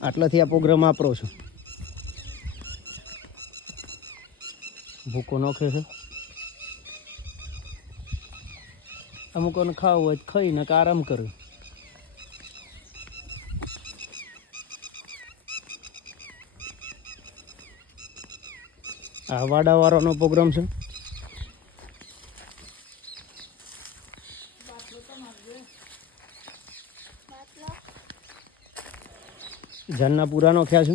આટલાથી આ પ્રોગ્રામ વાપરો છો. ભૂકો નાખે છે. અમુકોને ખાવું હોય ખાઈને આરામ કર્યું. આ વાડાવાળાનો પ્રોગ્રામ છે. જાનના પૂરાનો ખ્યા છે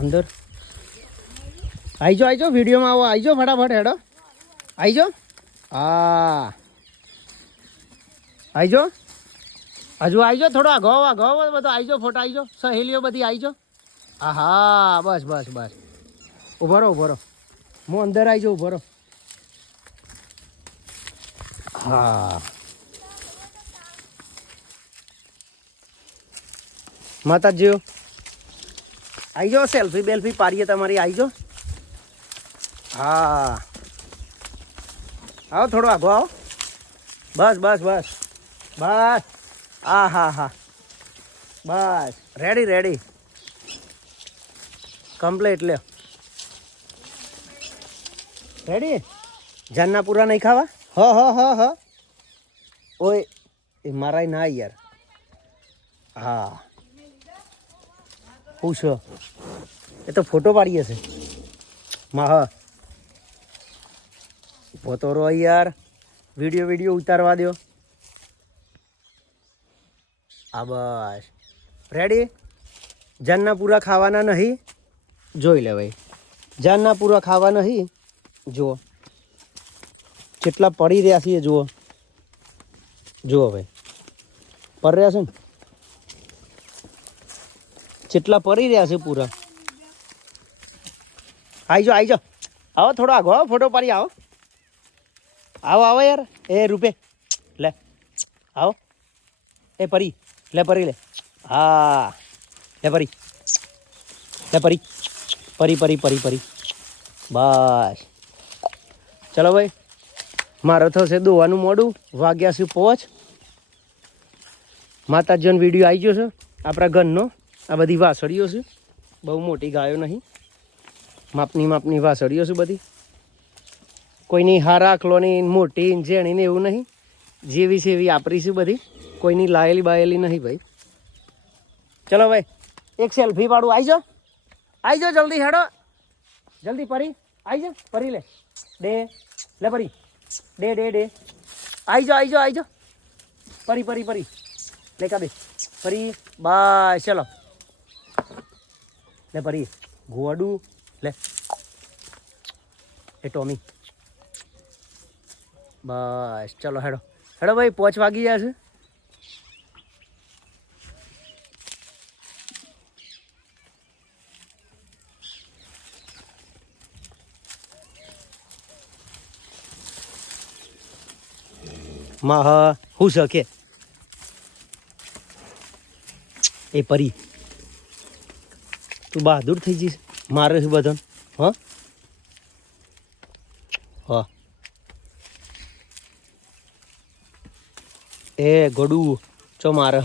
અંદર. આઈજો વિડીયોમાં આવો. આઈજો ફટાફટ હેડો. આઈજો. હા આઈજો. હજુ આઈજો થોડો આગો બધો આઈજો. ફોટા આઈજો. સહેલીઓ બધી આઈજો. હા બસ ઉભો રહો હું અંદર આવી જાઉં. ઉભો રહો. હા માતાજીઓ આવી જાઓ. સેલ્ફી બેલ્ફી પાડીએ તમારી. આવી જાઓ. હા આવો થોડો આગો આવો. બસ હા બસ રેડી કમ્પ્લીટ. લે રેડી. જાનના પૂરા નહીં ખાવા? હ ઓય એ મારાય ના યાર. હા પૂછો એ તો ફોટો પાડીએ છે. હા પોતો રો યાર. વિડીયો ઉતારવા દો. આ બસ રેડી. જાનના પૂરા ખાવાના નહીં. જોઈ લે ભાઈ. જાનના પૂરા ખાવા નહીં. જુઓ કેટલા પડી રહ્યા છીએ. જુઓ ભાઈ પડી રહ્યા છે ને. કેટલા પડી રહ્યા છે પૂરા. આઈ જાઓ આવો થોડો આગો આવો. ફોટો પાડી આવો યાર. એ રૂપે લે આવો. એ પરી લે હા લે પરી બસ. ચલો ભાઈ મારે થશે દોવાનું મોડું. વાગ્યા છે 5. માતાજીનો વિડીયો આવી ગયો છે આપણા ઘરનો. આ બધી વાસળીઓ છે. બહુ મોટી ગાયો નહીં. માપની વાસળીઓ છે બધી. કોઈની હારાખલોની મોટી ઝેણીને એવું નહીં. જેવી છે એવી આપરી છે બધી. કોઈની લાયેલી બાયેલી નહીં ભાઈ. ચલો ભાઈ એક સેલ્ફી પાડું. આવી જાઓ જલ્દી હેડો. જલ્દી પરી આવી જાઓ. પરી લે પરી ડે આવી જાઓ. પરી લે કા દે પરી. બાય ચલો લે પરી. ગોડું લે એ ટોમી. બસ ચલો હેડો ભાઈ. 5 વાગી ગયા છે. માં હું શકે એ પરી. તું બહાદુર થઈ જઈશ. મારે છે બધાને. હા એ ગોડું ચો મારે.